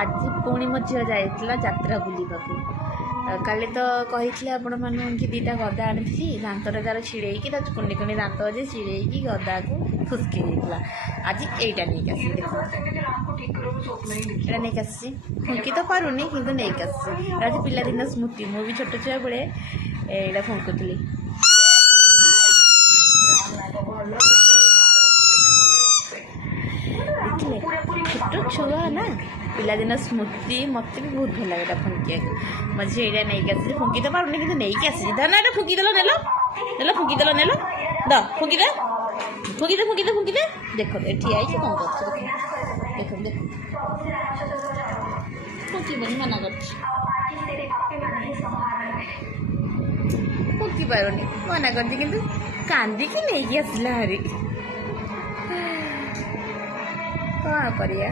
आज पुणी मो झील जाइला यात्रा बुलिबाकू काली तो कही आपण मानू कि 2टा गदा आनी दांतर तार छिड़ेकी कुंडी कुंडी दांत अच्छे छिड़ेकी गदा को फुसकी देता आज यहीटा नहीं आसी देख नहीं आसी फुंकी तो पारूनी कि नहीं आसी आज पिलादिन स्मृति मु भी छोट छुआ बेले यहाँ फुंकुली देखिले छोट छुआ ना पिलादिन स्मृति मत भी बहुत भल लगे फुंकिया मझे यहाँ नहीं आसी फुंकी तो पारूनी कि नहीं आसी ना यहाँ फुंकी देल नेल नेल फुंकी देल नेल द फुंकी दे फुंकी दे फुंकी दे फुंकी दे देख ठिया है कौन कर देख देख फुंकी बनी मना कर फुंकी पारूनी मना कर कि कांदिकी नहीं आसला हारी कौन करिया।